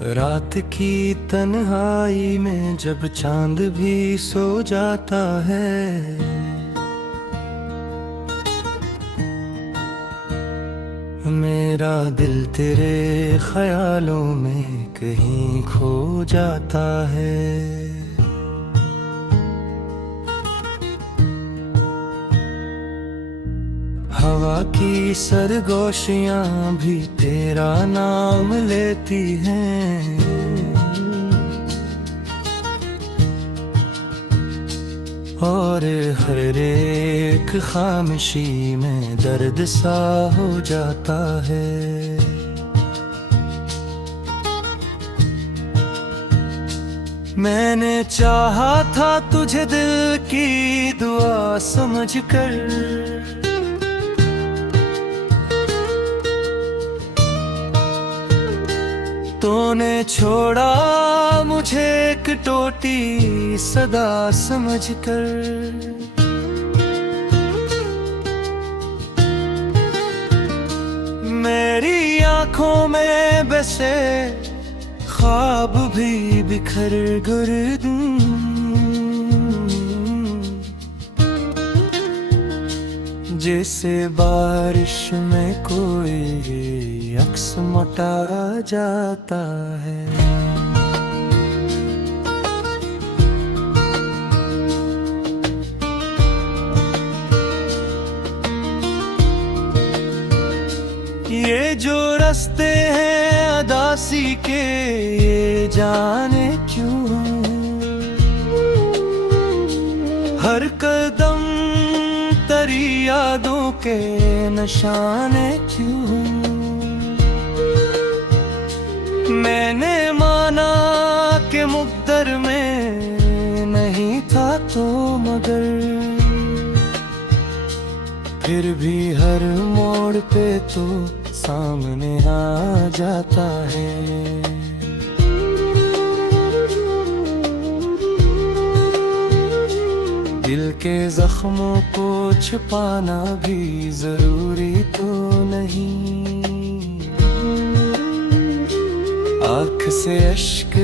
रात की तन्हाई में जब चांद भी सो जाता है, मेरा दिल तेरे ख्यालों में कहीं खो जाता है। हवा की सरगोशियां भी तेरा नाम लेती हैं, और हर एक खामोशी में दर्द सा हो जाता है। मैंने चाहा था तुझे दिल की दुआ समझकर, तूने छोड़ा मुझे एक टोटी सदा समझकर। मेरी आंखों में बसे ख्वाब भी बिखर गुर्दूं, जैसे बारिश में कोई अक्स मोटा जाता है। ये जो रास्ते हैं अदासी के, ये जाने क्यों हर कदम तेरी यादों के निशाने क्यों। मैंने माना कि मुक़द्दर में नहीं था तो मगर, फिर भी हर मोड़ पे तो सामने आ जाता है। दिल के जख्मों को छुपाना भी जरूरी तो नहीं, आँख से अश्क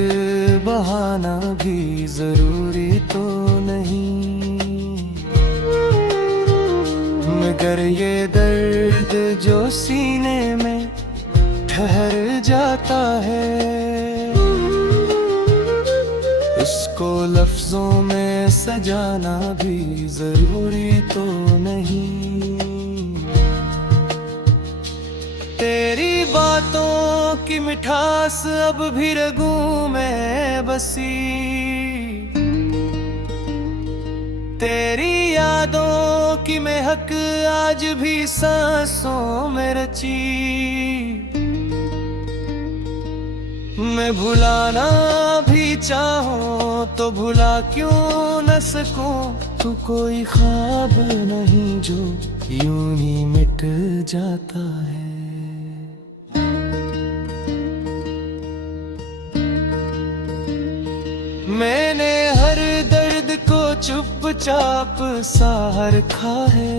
बहाना भी जरूरी तो नहीं, मगर ये दर्द जो सीने में ठहर जाता है, उसको लफ्जों में सजाना भी जरूरी तो नहीं। तेरी बातों की मिठास अब भी रगों में बसी, तेरी यादों की महक आज भी सांसों में रची। मैं भुलाना भी चाहूं तो भुला क्यों न सकूं, तू कोई ख्वाब नहीं जो यूं ही मिट जाता है। मैंने हर दर्द को चुपचाप सहा रखा है,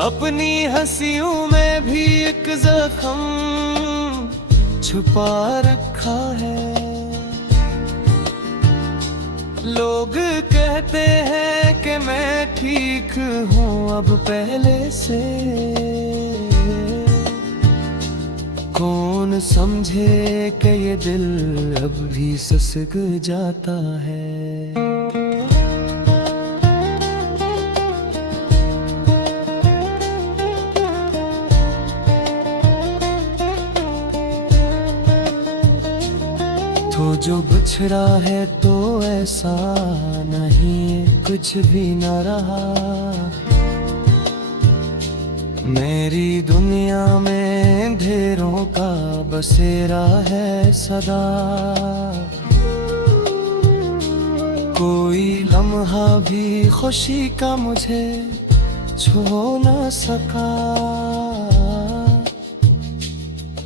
अपनी हंसियों में भी एक जख्म छुपा रखा है। लोग कहते हैं कि मैं ठीक हूँ अब पहले से, कौन समझे कि ये दिल अब भी सिसक जाता है। तो जो बिछड़ा है तो ऐसा नहीं कुछ भी न रहा, मेरी दुनिया में अंधेरों का बसेरा है सदा। कोई लम्हा भी खुशी का मुझे छू न सका,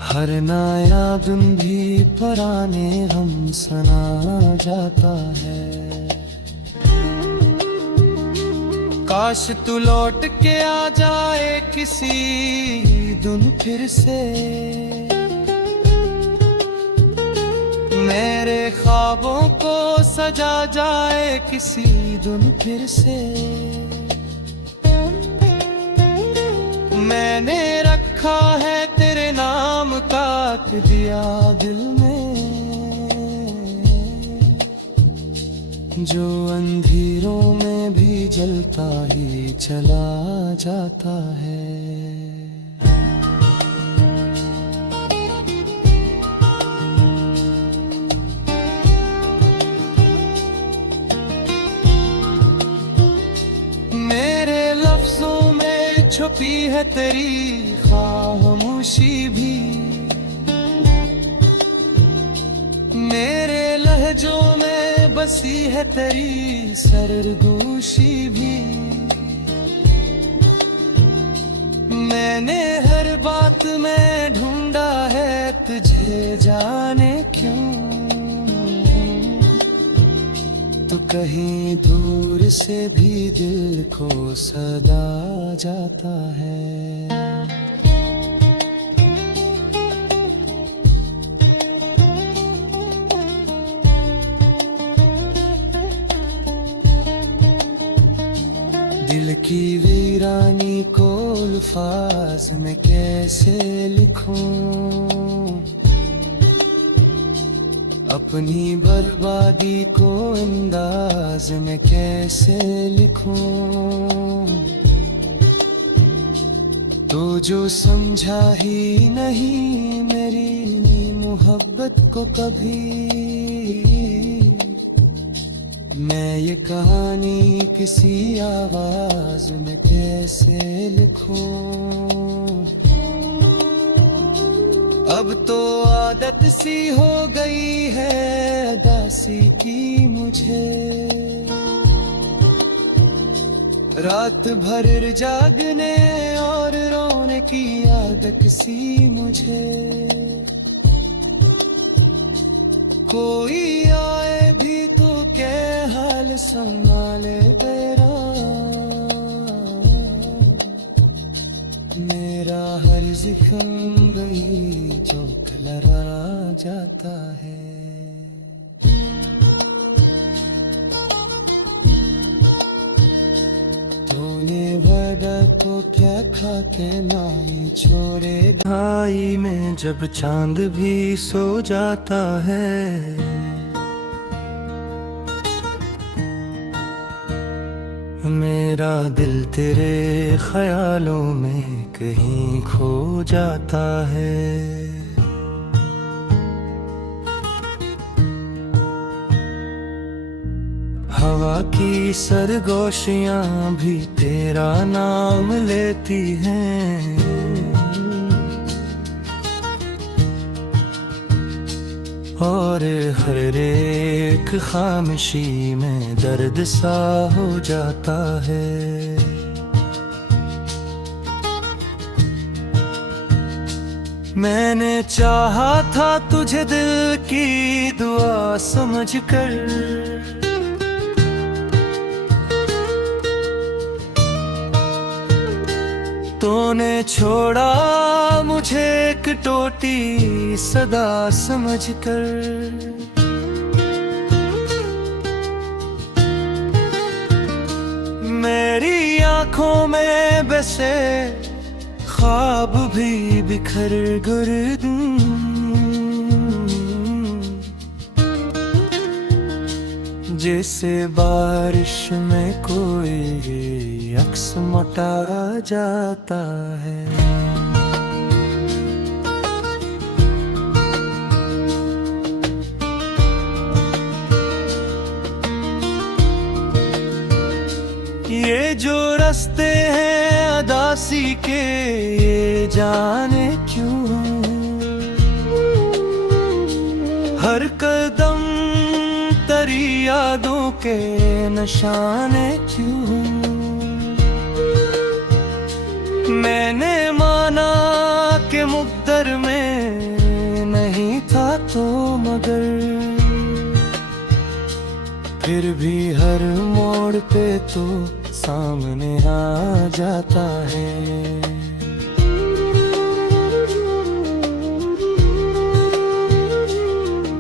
हर नया दिन भी पुराने हम सना जाता है। काश तू लौट के आ जाए किसी दिन फिर से, ख्वाबों को सजा जाए किसी दिन फिर से। मैंने रखा है तेरे नाम का दिया दिल में, जो अंधेरों में भी जलता ही चला जाता है। मेरे लफ्जों में छुपी है तेरी खामोशी भी, मेरे लहजों में बसी है तेरी सरगोशी भी। मैंने हर बात में ढूंढा है तुझे, जाने क्यों तो कहीं दूर से भी दिल को सदा जाता है। दिल की वीरानी को अल्फाज में कैसे लिखूं, अपनी बर्बादी को अंदाज में कैसे लिखूं। तो जो समझा ही नहीं मेरी मोहब्बत को कभी, मैं ये कहानी किसी आवाज में कैसे लिखूं। अब तो आदत सी हो गई है दासी की मुझे, रात भर जागने और रोने की आदत सी मुझे। कोई आए भी तो क्या हाल संभाले बेरा, मेरा हर जिक्र गई जो लड़ा जाता है। तूने वादा को क्या खा के नाई छोड़े, घाई में जब चांद भी सो जाता है। मेरा दिल तेरे ख्यालों में कहीं खो जाता है। हवा की सरगोशियां भी तेरा नाम लेती हैं, और हर एक खामोशी में दर्द सा हो जाता है। मैंने चाहा था तुझे दिल की दुआ समझकर, तूने छोड़ा मुझे एक टोटी सदा समझकर। मेरी आंखों में बसे ख्वाब भी बिखर गुर्दूं, जैसे बारिश में कोई अक्स मोटा जाता है। ये जो रास्ते हैं अदासी के, ये जाने क्यों हर कदम तरी यादों के निशाने क्यों। मैंने माना कि मुक़द्दर में नहीं था तो मगर, फिर भी हर मोड़ पे तो सामने आ जाता है।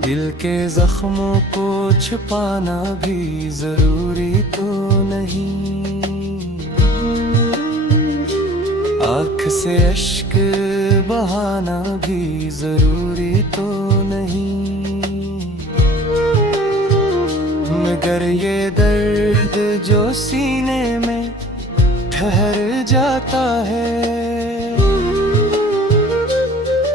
दिल दिल के जख्मों को छुपाना भी जरूरी तो नहीं, आँख से अश्क बहाना भी जरूरी तो नहीं, मगर ये दर्द जो सीने में ठहर जाता है,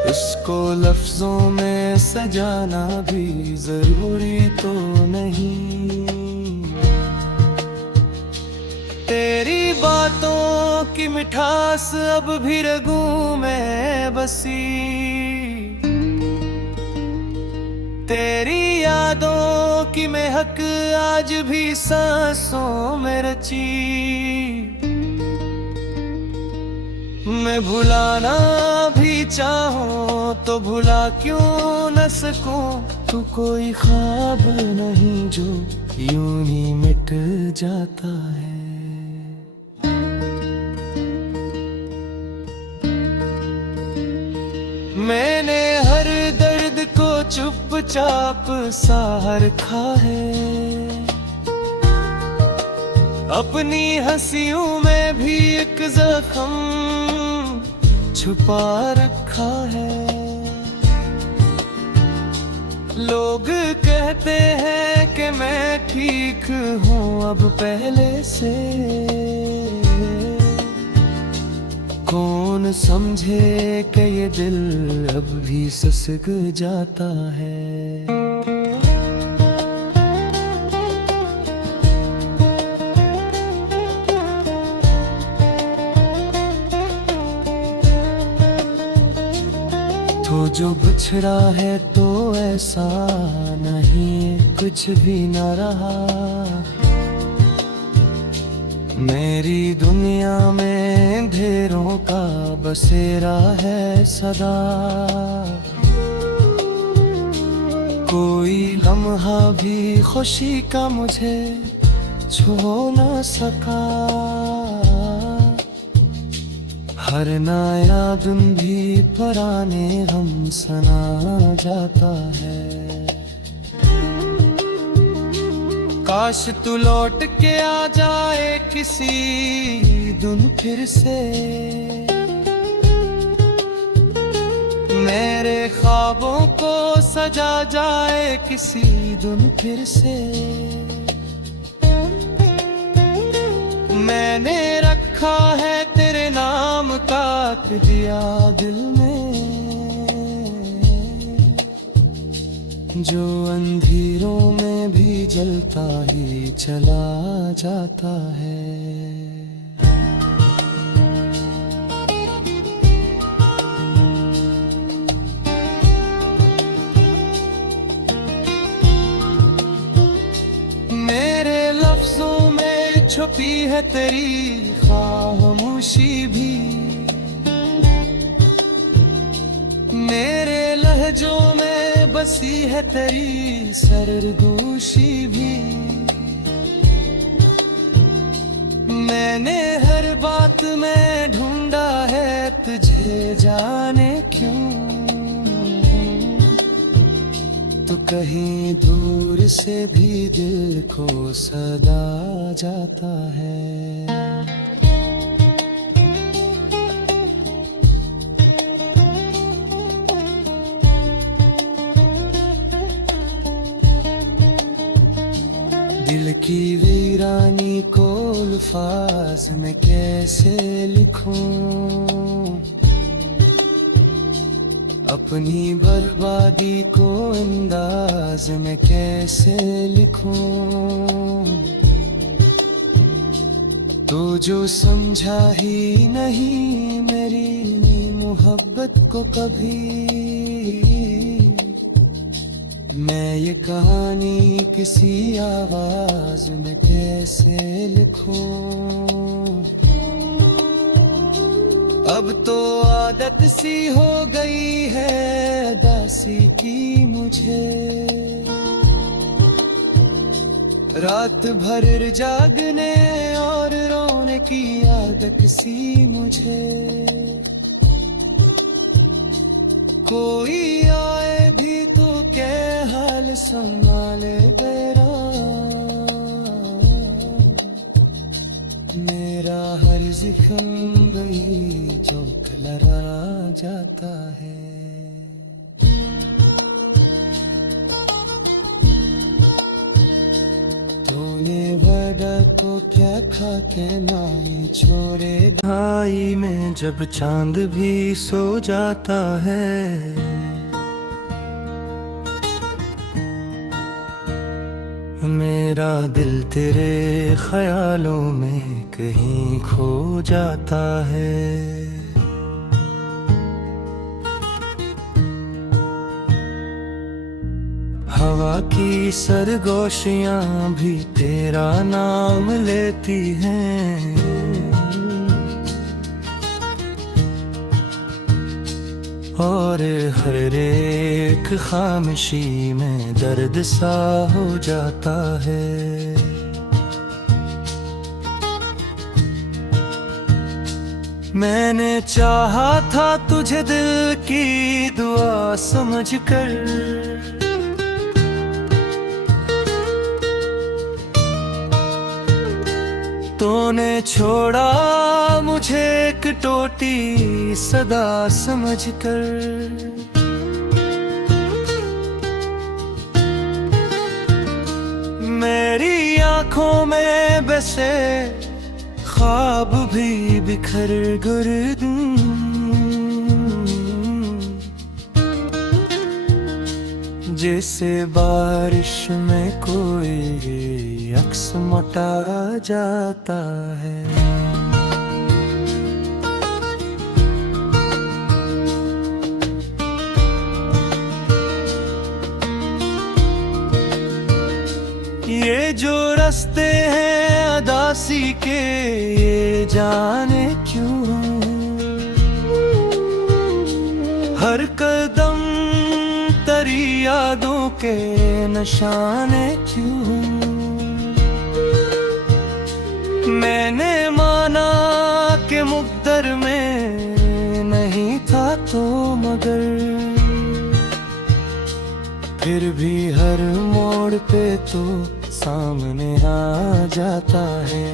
उसको लफ्जों में सजाना भी जरूरी तो नहीं। तेरी बातों की मिठास अब भी रगों में बसी, तेरी यादों की महक आज भी सांसों में रची। मैं भुलाना भी चाहूं तो भुला क्यों न सकूं, तू कोई ख्वाब नहीं जो यूं ही मिट जाता है। मैंने हर दर्द को चुपचाप सा रखा है, अपनी हंसियों में भी एक जख्म छुपा रखा है। लोग कहते हैं कि मैं ठीक हूँ अब पहले से, कौन समझे कि ये दिल अब भी सिसक जाता है। तो जो बिछड़ा है तो ऐसा नहीं कुछ भी न रहा, मेरी दुनिया में अंधेरों का बसेरा है सदा। कोई लम्हा भी खुशी का मुझे छू न सका, हर नया दिन भी पुराने गम सना जाता है। काश तू लौट के आ जाए किसी दिन फिर से, मेरे ख्वाबों को सजा जाए किसी दिन फिर से। मैंने रखा है तेरे नाम का दिया दिल में, जो अंधेरों में भी जलता ही चला जाता है। मेरे लफ्जों में छुपी है तेरी खामोशी भी, मेरे लहजों में बसी है तेरी सरगोशी भी। मैंने हर बात में ढूंढा है तुझे, जाने क्यों तो कहीं दूर से भी दिल को सदा जाता है। दिल की वीरानी को अल्फाज में कैसे लिखूं, अपनी बर्बादी को अंदाज में कैसे लिखूं। तो जो समझा ही नहीं मेरी मोहब्बत को कभी, मैं ये कहानी किसी आवाज में कैसे लिखूं। अब तो आदत सी हो गई है दासी की मुझे, रात भर जागने और रोने की आदत सी मुझे। कोई आए भी तो के हाल संभाले बेरा, मेरा हर ज़िख्म गई जो लड़ा जाता है। तूने वादा को क्या खा के नाई छोड़ेगा, भाई में जब चांद भी सो जाता है। मेरा दिल तेरे ख्यालों में कहीं खो जाता है। हवा की सरगोशियां भी तेरा नाम लेती हैं, और हर एक खामोशी में दर्द सा हो जाता है। मैंने चाहा था तुझे दिल की दुआ समझकर, तूने छोड़ा मुझे एक टोटी सदा समझकर। मेरी आंखों में बसे ख्वाब भी बिखर गुर्दूं, जैसे बारिश में कोई अक्स मोटा जाता है। ये जो रास्ते हैं अदासी के, ये जाने क्यों हर कदम तेरी यादों के निशाने क्यों। मैंने माना कि मुक़द्दर में नहीं था तो मगर, फिर भी हर मोड़ पे तो सामने आ जाता है।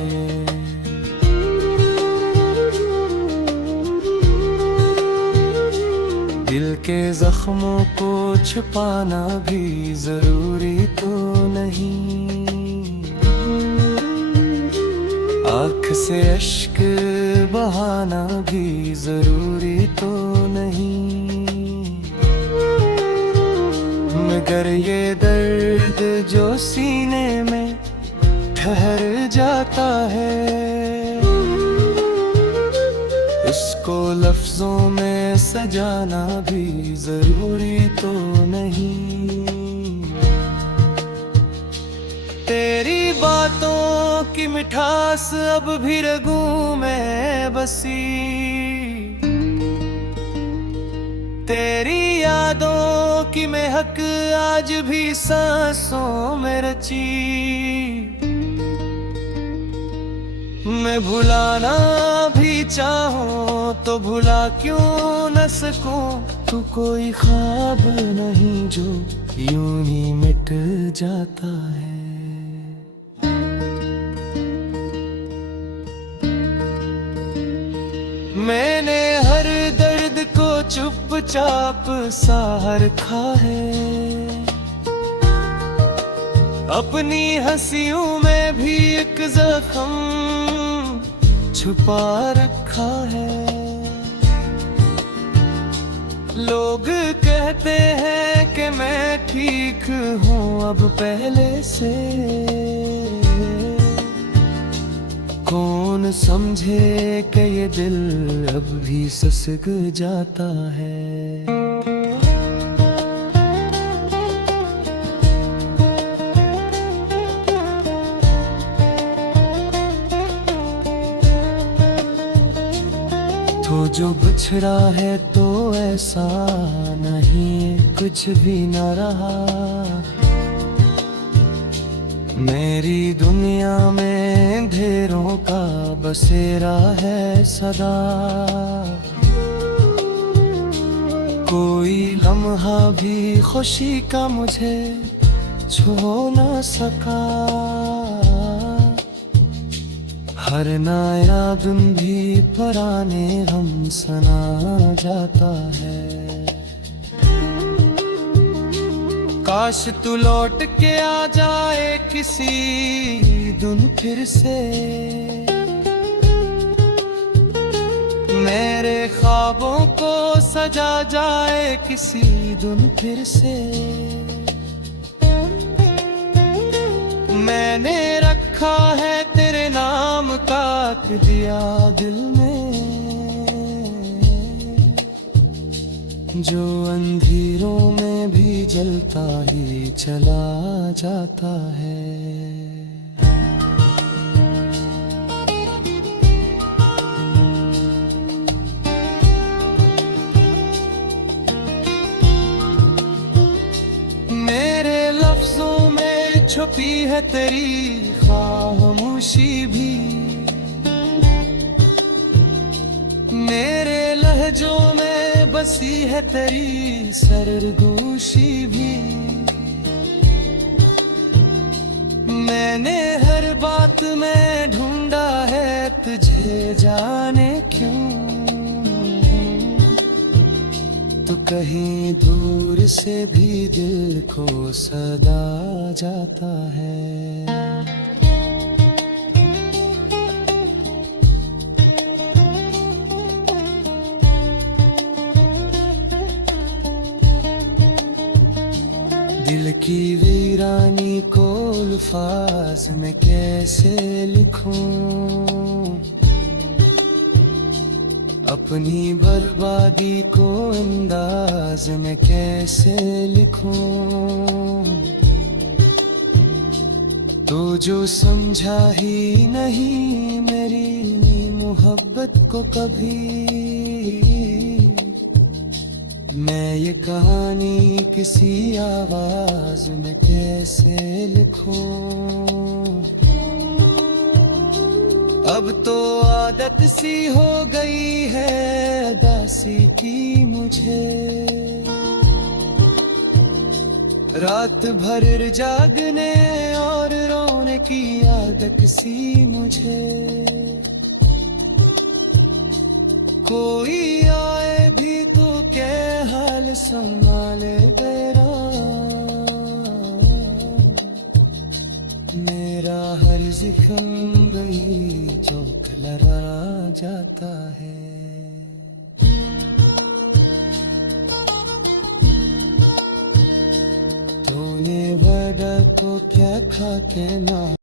दिल के जख्मों को छुपाना भी जरूरी तो नहीं, आँख से अश्क बहाना भी जरूरी तो नहीं, मगर ये दर्द जो सीने में ठहर जाता है, इसको लफ्जों में सजाना भी जरूरी तो नहीं। तेरी बातों की मिठास अब भी रगों में बसी, तेरी यादों की महक आज भी सांसों में रची। मैं भुलाना भी चाहूं तो भुला क्यों न सकूं, तू कोई ख्वाब नहीं जो यूं ही मिट जाता है। मैंने हर दर्द को चुपचाप सहा रखा है, अपनी हंसियों में भी एक जख्म छुपा रखा है। लोग कहते हैं कि मैं ठीक हूँ अब पहले से, कौन समझे कि ये दिल अब भी सिसक जाता है। तो जो बिछड़ा है तो ऐसा नहीं कुछ भी न रहा, मेरी दुनिया में अंधेरों का बसेरा है सदा। कोई लम्हा भी खुशी का मुझे छू ना सका। हर नया दिन भी पुराने हम सना जाता है। काश तू लौट के आ जाए किसी दिन फिर से, मेरे ख्वाबों को सजा जाए किसी दिन फिर से। मैंने रखा है तेरे नाम का दिया दिल में, जो अंधेरों में भी जलता ही चला जाता है। मेरे लफ्जों में छुपी है तेरी खामोशी भी, मेरे लहजों में बसी है तेरी सरगोशी भी। मैंने हर बात में ढूंढा है तुझे, जाने क्यों तू कहीं दूर से भी दिल को सदा जाता है। दिल की वीरानी को अल्फाज में कैसे लिखूं, अपनी बर्बादी को अंदाज में कैसे लिखूं। तो जो समझा ही नहीं मेरी मोहब्बत को कभी, मैं ये कहानी किसी आवाज में कैसे लिखूं। अब तो आदत सी हो गई है दासी की मुझे, रात भर जागने और रोने की आदत सी मुझे। कोई आए भी तो क्या हाल संभाले बेरा, मेरा हर जिक्र गई जो लड़ा जाता है। तूने वादा को क्या खा के ना